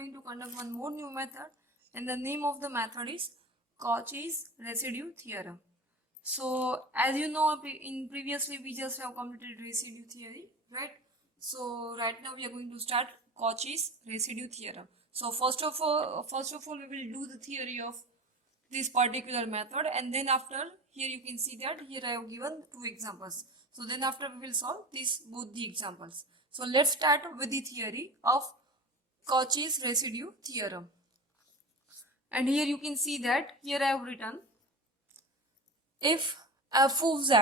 going to conduct one more new method, and the name of the method is Cauchy's residue theorem. So as you know, in previously we just have completed residue theory, right? So right now we are going to start Cauchy's residue theorem. So first of all we will do the theory of this particular method, and then after, here you can see that here I have given two examples. So then after we will solve both the examples. So let's start with the theory of Cauchy's residue theorem. And here you can see that here I have written, if f of z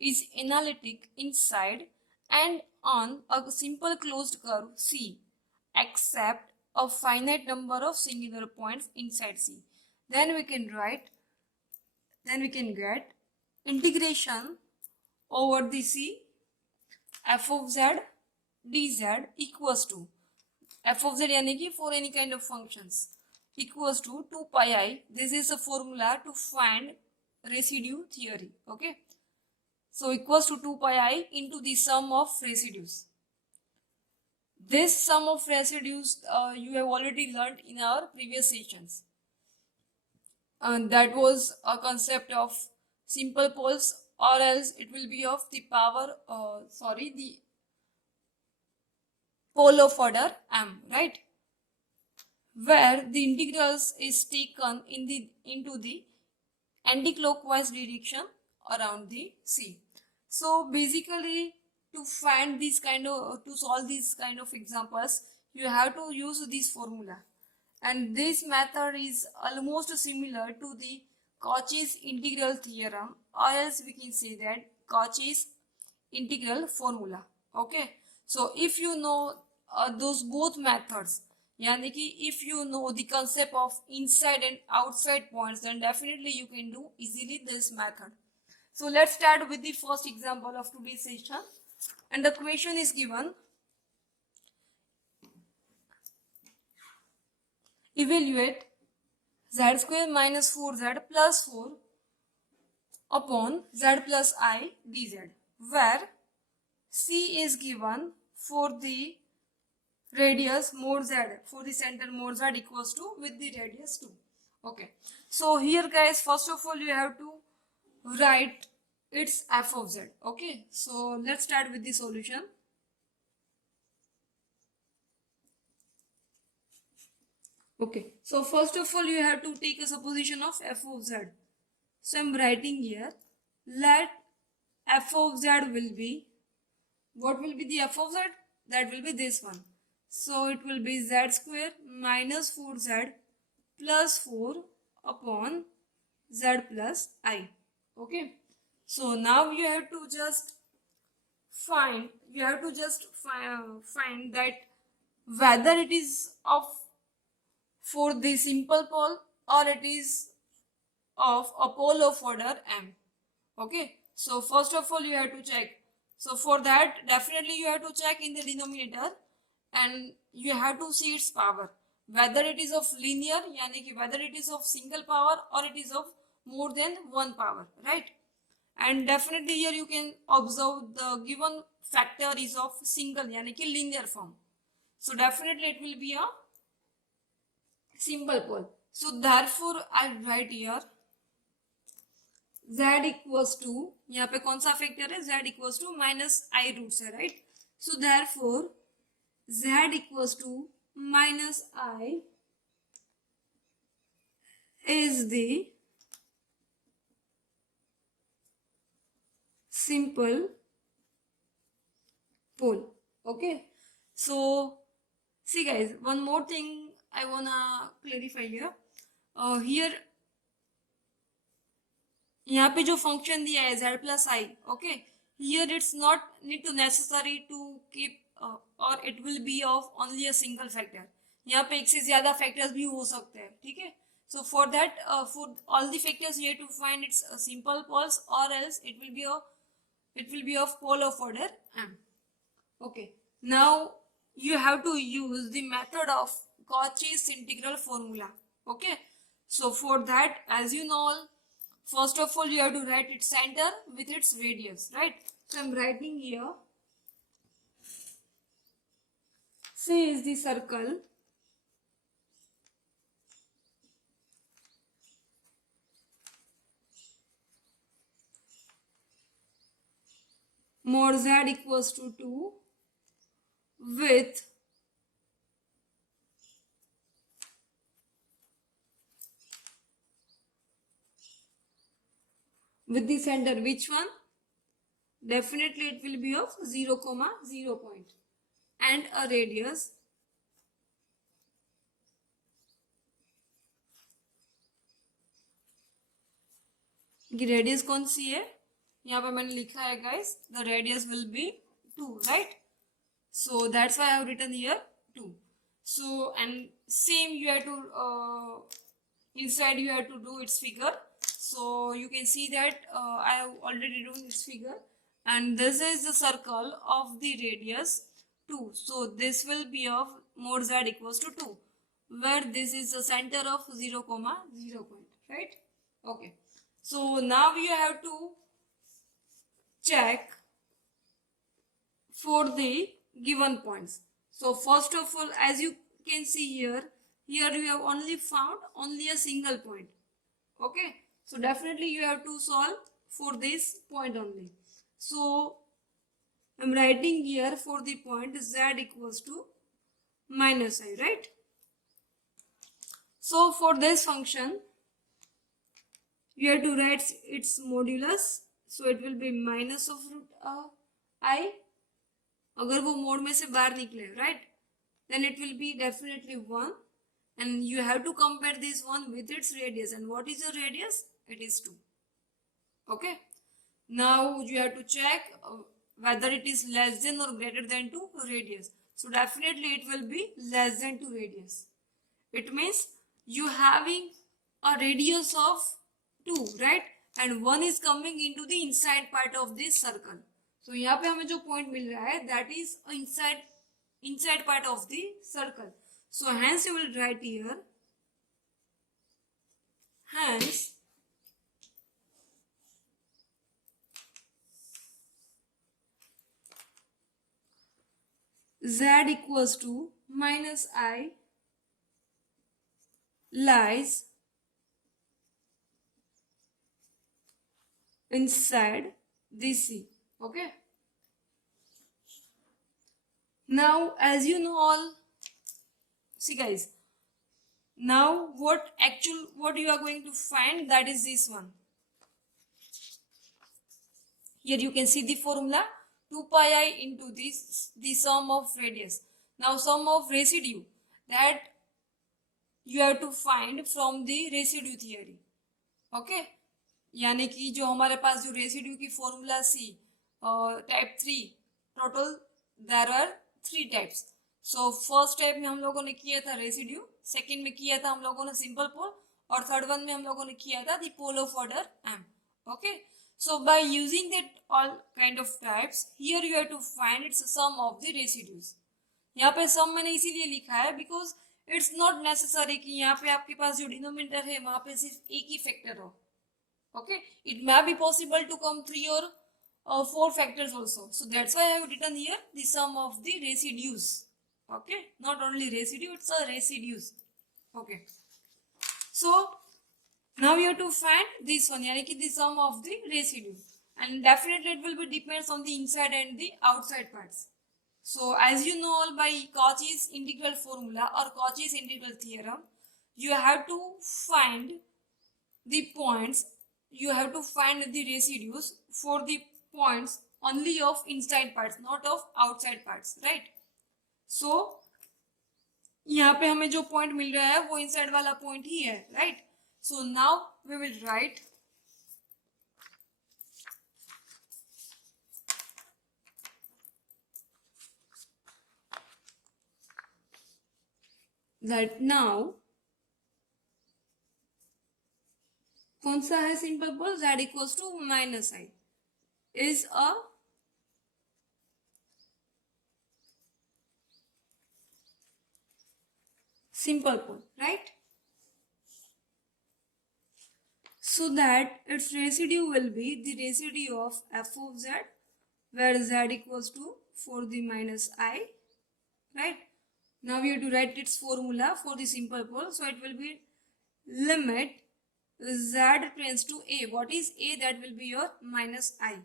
is analytic inside and on a simple closed curve C, except a finite number of singular points inside C, then we can get integration over the C f of z dz equals to f of z यानी कि for any kind of functions equals to 2 pi I. This is a formula to find residue theory. Okay, so equals to 2 pi I into the sum of residues. This sum of residues you have already learned in our previous sessions, and that was a concept of simple poles, or else it will be of the power the pole of order m, right, where the integrals is taken into the anti-clockwise direction around the C. So basically, to find to solve these kind of examples, you have to use this formula, and this method is almost similar to the Cauchy's integral theorem, or else we can say that Cauchy's integral formula. Okay, so if you know those both methods, यानी कि if you know the concept of inside and outside points, then definitely you can do easily this method. So let's start with the first example of today's session, and the question is given, evaluate z square minus 4z plus 4 upon z plus I dz, where C is given for the radius mod z, for the center mod z equals to with the radius 2. Okay, so here guys, first of all you have to write its f of z. Okay, so let's start with the solution. Okay, so first of all you have to take a supposition of f of z. So I'm writing here, let f of z will be, what will be the f of z? That will be this one. So it will be z square minus 4z plus 4 upon z plus I. Okay, so now you have to just find that whether it is of for the simple pole or it is of a pole of order m. Okay, so first of all you have to check. So for that, definitely you have to check in the denominator, and you have to see its power, whether it is of linear, यानी कि whether it is of single power or it is of more than one power, right? And definitely here you can observe the given factor is of single, यानी कि linear form. So definitely it will be a simple pole. So therefore I write here z equals to, यहाँ पे कौन सा factor है, z equals to minus I roots है, right? So therefore z equals to minus I is the simple pole. Okay, so see guys, one more thing I wanna clarify here. Here यहाँ पे जो function दिया है z plus I, okay, here it's not need to necessary to keep or it will be of only a single factor. यहाँ पे एक से ज्यादा फैक्टर्स भी हो सकते हैं, ठीक है? So for that, for all the factors you have to find its simple poles, or else it will be of pole of order m. Okay, now you have to use the method of Cauchy's integral formula. Okay, so for that, as you know, first of all you have to write its center with its radius, right? So I'm writing here, C is the circle mod z equals to 2 with the center, which one? Definitely it will be of 0, 0 point and a radius की radius कौन सी है? यहाँ पे मैंने लिखा है guys, the radius will be 2, right? So that's why I have written here 2. So and same you have to inside you have to do its figure. So you can see that I have already done its figure, and this is the circle of the radius 2. So this will be of mod z equals to 2, where this is the center of 0, 0 point, right? Okay. So now you have to check for the given points. So first of all, as you can see here you have only found only a single point. Okay, so definitely you have to solve for this point only. So I'm writing here for the point z equals to minus I, right? So for this function you have to write its modulus. So it will be minus of root I, अगर वो mode में से बाहर निकले, right? Then it will be definitely 1, and you have to compare this one with its radius. And what is the radius? It is 2. Okay, now you have to check whether it is less than or greater than 2 radius. So definitely it will be less than 2 radius. It means you having a radius of 2, right? And 1 is coming into the inside part of this circle. So यहाँ पे हमें जो point मिल रहा है, that is inside part of the circle. So hence you will write here, hence z equals to minus I lies inside this C. Okay, now as you know all, see guys, now what you are going to find, that is this one. Here you can see the formula, 2 pi I into this, the sum of radius. Now sum of residue, that you have to find from the residue theory. Okay, यानी कि जो हमारे पास जो residue की formula सी type 3, total there are 3 types. So first type में हम लोगों ने किया था रेसिड्यू, सेकंड में किया था हम लोगों ने सिंपल पोल, और थर्ड वन में हम लोगों ने किया था the pole of order m. Okay, so by using that all kind of types, here you have to find its sum of the residues. यहाँ पे सम मैंने इसीलिए लिखा है बिकॉज इट्स नॉट नेसेसरी कि यहाँ पे आपके पास जो डिनोमिनेटर है वहां पे सिर्फ एक ही फैक्टर हो. Okay, it may be possible to come 3 or 4 factors also. So that's why I have written here the sum of the residues. Okay, not only residue, it's a residues. Okay, so now you have to find this one, yani ki the sum of the residue, and definitely it will be depends on the inside and the outside parts. So as you know all, by Cauchy's integral formula or Cauchy's integral theorem, you have to find the points, you have to find the residues for the points only of inside parts, not of outside parts, right? So यहाँ पे हमें जो point मिल रहा है वो inside वाला point ही है, right? So now we will write that now कौन सा है simple pole, z equals to minus I is a simple pole, right? So that its residue will be the residue of f of z, where z equals to 4 the minus I, right? Now we have to write its formula for the simple pole. So it will be limit z tends to a. What is a? That will be your minus I.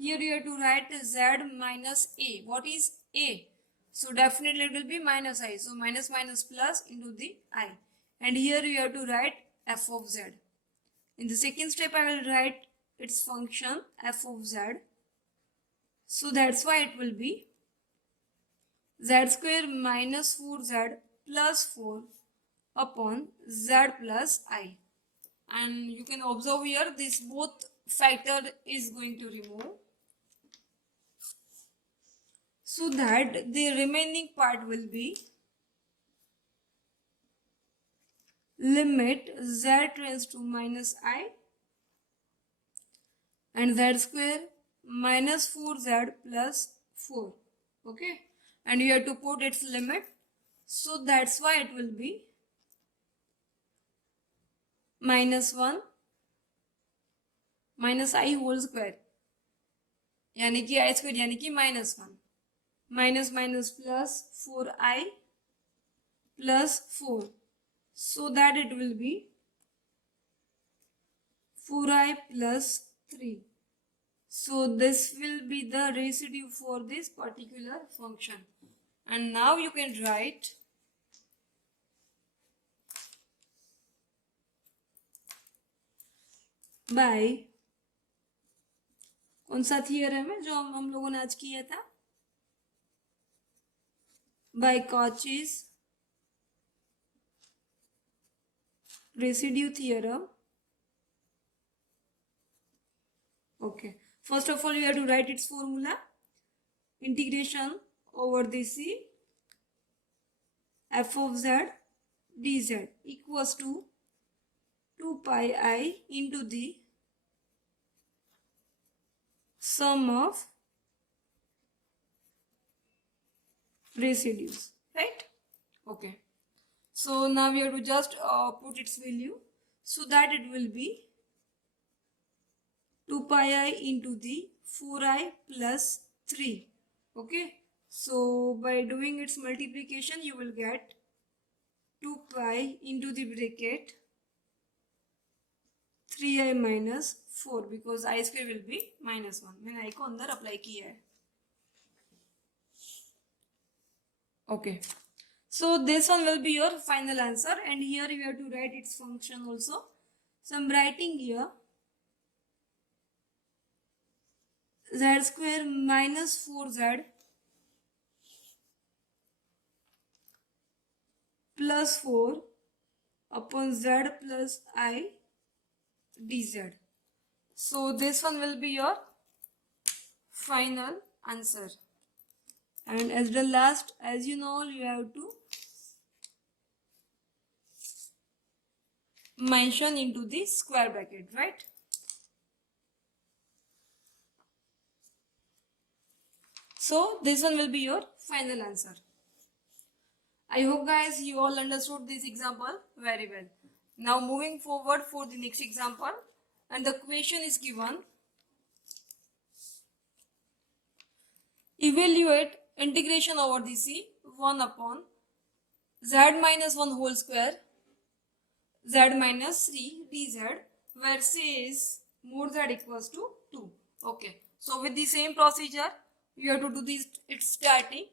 here you have to write z minus a. What is a? So definitely it will be minus I. So minus minus plus into the I. And here you have to write f of z. In the second step I will write its function f of z. So that's why it will be z square minus 4z plus 4 upon z plus I. And you can observe here this both factor is going to remove, so that the remaining part will be limit z tends to minus I and z square minus 4z plus 4. Okay, and you have to put its limit, so that's why it will be minus 1 minus I whole square, यानी कि I square यानी कि minus 1 minus minus plus 4I plus 4, so that it will be 4I plus 3. So this will be the residue for this particular function. And now you can write by कौन सा theorem है जो हम लोगों ने आज किया था, by Cauchy's residue theorem. Okay, first of all you have to write its formula. Integration over the c f of z dz equals to 2 pi I into the sum of residues, right? Okay, so now we have to just put its value, so that it will be 2 pi I into the 4I plus 3. Okay, so by doing its multiplication you will get 2 pi into the bracket 3I minus 4, because I square will be minus 1. मैंने I को अंदर apply किया है. Okay, so this one will be your final answer, and here you have to write its function also. So I'm writing here z square minus 4z plus 4 upon z plus I dz. So this one will be your final answer. And as the last, as you know, you have to mention into the square bracket, right? So this one will be your final answer. I hope guys you all understood this example very well. Now moving forward for the next example, and the question is given: evaluate integration over the c 1 upon z minus 1 whole square z minus 3 dz, where c is mod z equals to 2. Okay, so with the same procedure you have to do this its starting.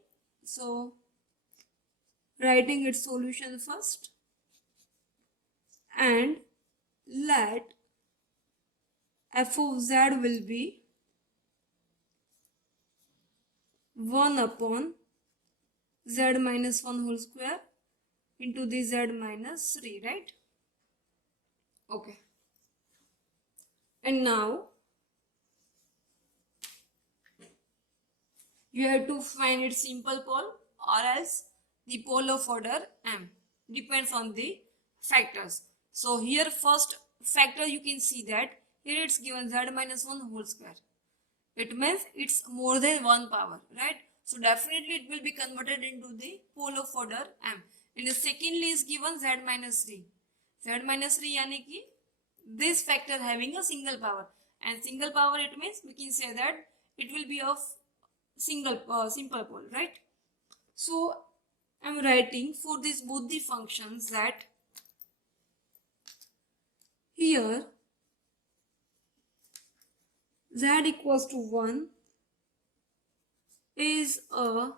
So writing its solution first, and let f of z will be 1 upon z minus 1 whole square into the z minus 3, right? Okay, and now you have to find its simple pole, or else the pole of order m, depends on the factors. So here first factor you can see that here it's given z minus 1 whole square. It means it's more than 1 power, right? So definitely it will be converted into the pole of order m. And the secondly is given z minus 3. Z minus 3 यानी कि this factor having a single power, and single power it means we can say that it will be of simple pole, right? So I'm writing for this both the functions that here z equals to 1 is a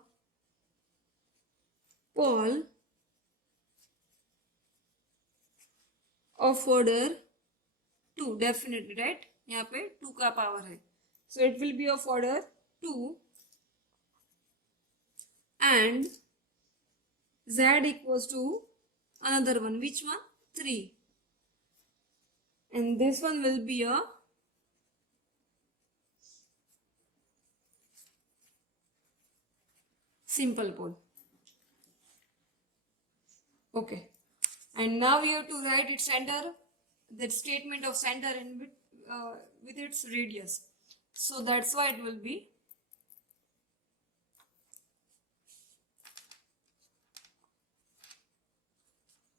pole of order 2, definitely, right? यहाँ पे 2 का power है, so it will be of order 2 and z equals to another one, which one? 3, and this one will be a simple pole. Okay, and now we have to write its center, the statement of center in with its radius. So that's why it will be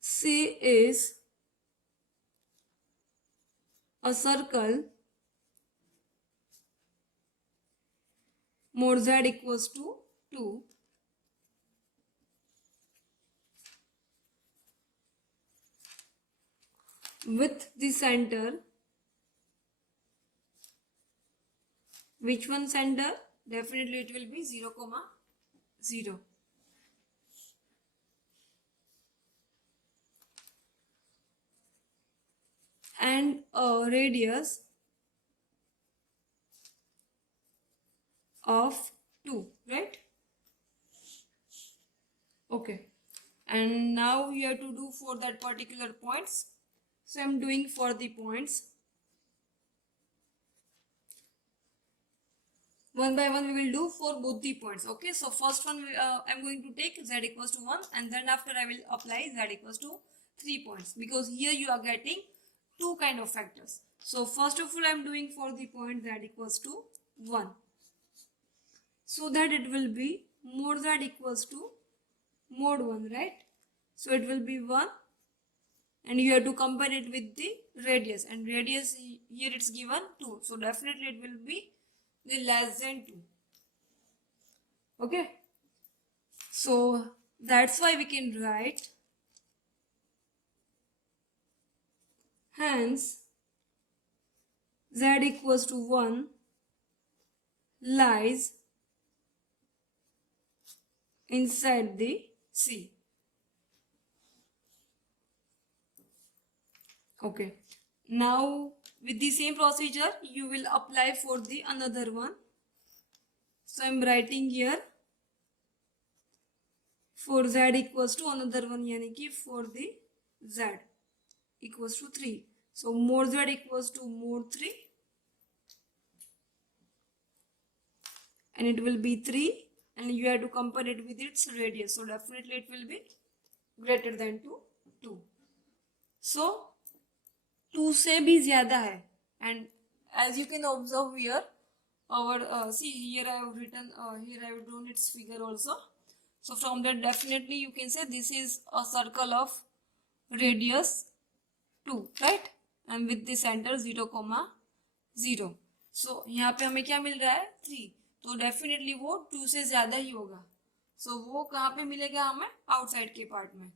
C is a circle mod z equals to 2 with the center, which one center? Definitely it will be 0, 0. And a radius of 2, right? Okay, and now we have to do for that particular points. So I'm doing for the points. One by one we will do for both the points. Okay, so first one I'm going to take z equals to 1, and then after I will apply z equals to 3 points, because here you are getting two kind of factors. So first of all I'm doing for the point z equals to 1, so that it will be mod z equals to mod 1, right? So it will be 1, and you have to compare it with the radius, and radius here it's given 2, so definitely it will be the less than 2. Okay, so that's why we can write hence z equals to 1 lies inside the C. Okay, now with the same procedure you will apply for the another one. So I'm writing here for z equals to another one, yani ki for the z equals to 3. So mod z equals to mod 3, and it will be 3, and you have to compare it with its radius, so definitely it will be greater than 2. So 2 से भी ज़्यादा है, and as you can observe here, our see here I have written here I have drawn its figure also. So from that definitely you can say this is a circle of radius 2, right, and with the center 0, 0. So यहाँ पे हमें क्या मिल रहा है 3, तो definitely वो 2 से ज़्यादा ही होगा. So वो कहाँ पे मिलेगा हमें? आउटसाइड के पार्ट में.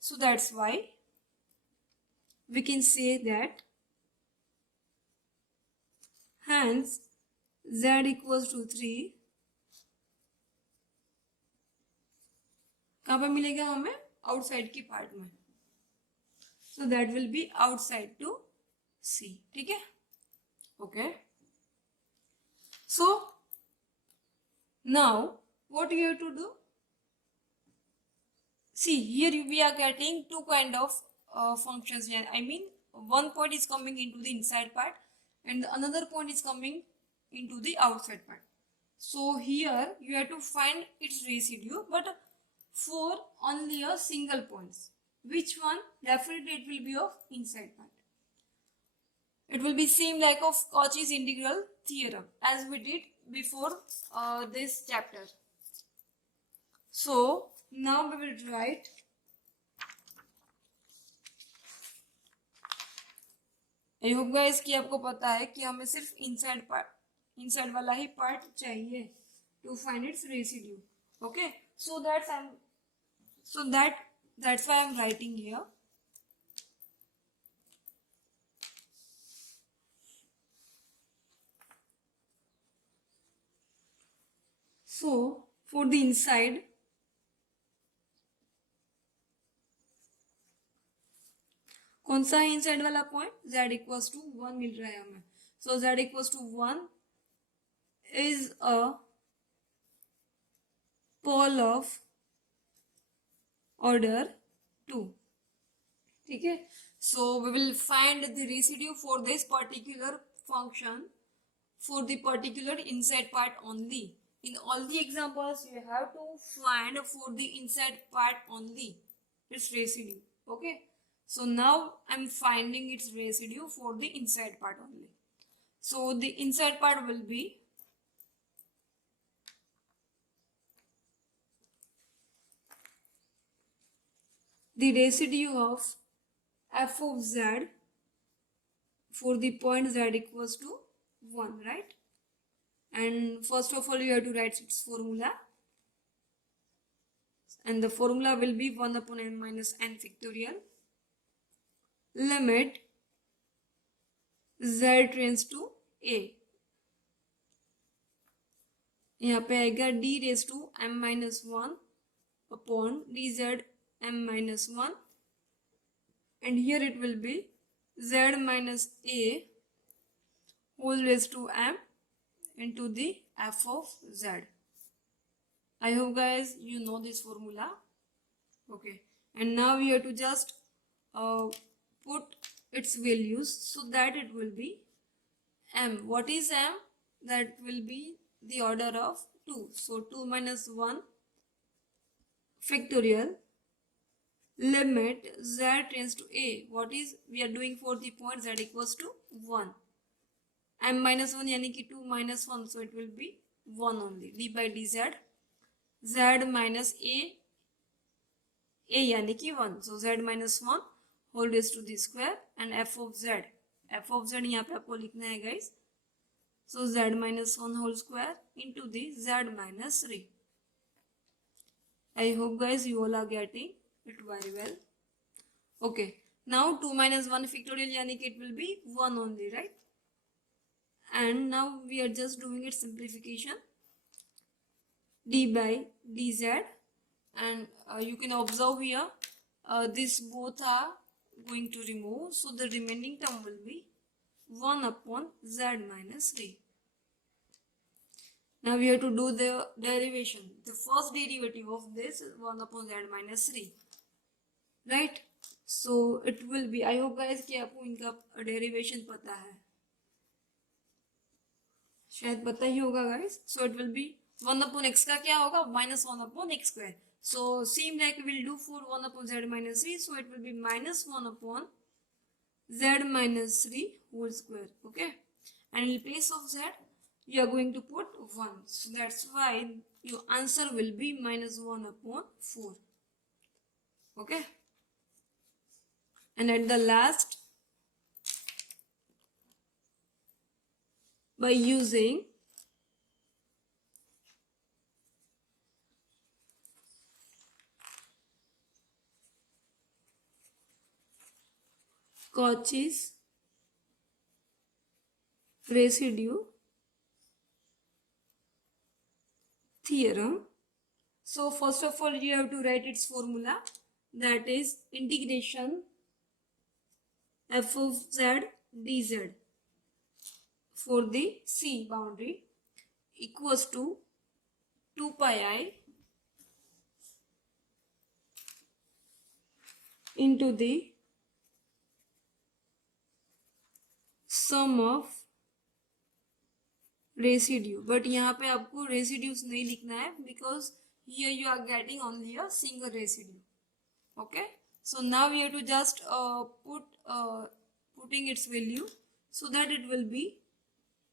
So that's why we can say that hence z equals to 3 कहाँ पे मिलेगा हमें? आउटसाइड के पार्ट में. So that will be outside to C. ठीक है? Okay. So now what you have to do? See here we are getting two kind of functions here. I mean one point is coming into the inside part and another point is coming into the outside part. So here you have to find its residue, but for only a single points. Which one? Definitely it will be of inside part. It will be same like of Cauchy's integral theorem as we did before this chapter. So now we will write I hope guys कि आपको पता है कि हमें सिर्फ inside वाला ही part चाहिए to find its residue. Okay, so that's why I'm writing here. So for the inside, कौन सा है इनसाइड वाला पॉइंट? z इक्वल्स टू 1 मिल रहा है हमें. So z equals to 1 is a pole of order 2. ठीक है. So we will find the residue for this particular function for the particular inside part only. In all the examples you have to find for the inside part only its residue. Okay, so now I'm finding its residue for the inside part only. So the inside part will be the residue of f of z for the point z equals to 1, right? And first of all you have to write its formula, and the formula will be 1 upon n minus n factorial limit z tends to a. यहाँ पे आएगा d raised to m minus 1 upon dz m minus 1, and here it will be z minus a whole raised to m into the f of z. I hope guys you know this formula. Okay, and now we have to just put its values so that it will be m. What is m? That will be the order of 2. So 2 minus 1 factorial limit z tends to a. What is we are doing for the point z equals to 1. m minus 1 यानी कि 2 minus 1, so it will be 1 only. d by dz z minus a यानी कि 1, so z minus 1 whole raised to the square, and f of z यहाँ पे आपको लिखना है guys. So z minus 1 whole square into the z minus 3. I hope guys you all are getting it very well. Okay, now 2 minus 1 factorial यानी कि it will be 1 only, right? And now we are just doing its simplification, d by dz, and you can observe here this both are going to remove, so the remaining term will be 1 upon z minus 3. Now we have to do the derivation. The first derivative of this is 1 upon z minus 3, right? So it will be, I hope guys कि आपको इनका derivation पता है, शायद पता ही होगा guys. So it will be 1 upon x का क्या होगा? minus 1 upon x square. So same like we will do for 1 upon z minus 3. So it will be minus 1 upon z minus 3 whole square. Okay, and in place of z you are going to put 1. So that's why your answer will be minus 1 upon 4. Okay, and at the last, by using Cauchy's residue theorem. So first of all you have to write its formula, that is integration f of z dz for the C boundary equals to 2 pi I into the sum of residue. But यहाँ पे आपको residues नहीं लिखना है, because here you are getting only a single residue. Okay, so now we have to just putting its value, so that it will be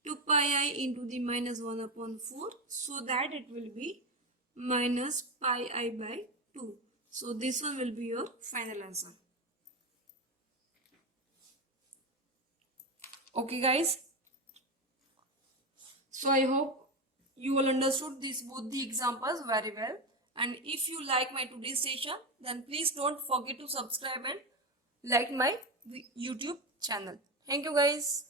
2 pi I into the minus 1 upon 4, so that it will be minus pi I by 2. So this one will be your final answer. Okay guys, so I hope you all understood both the examples very well, and if you like my today's session, then please don't forget to subscribe and like my YouTube channel. Thank you guys.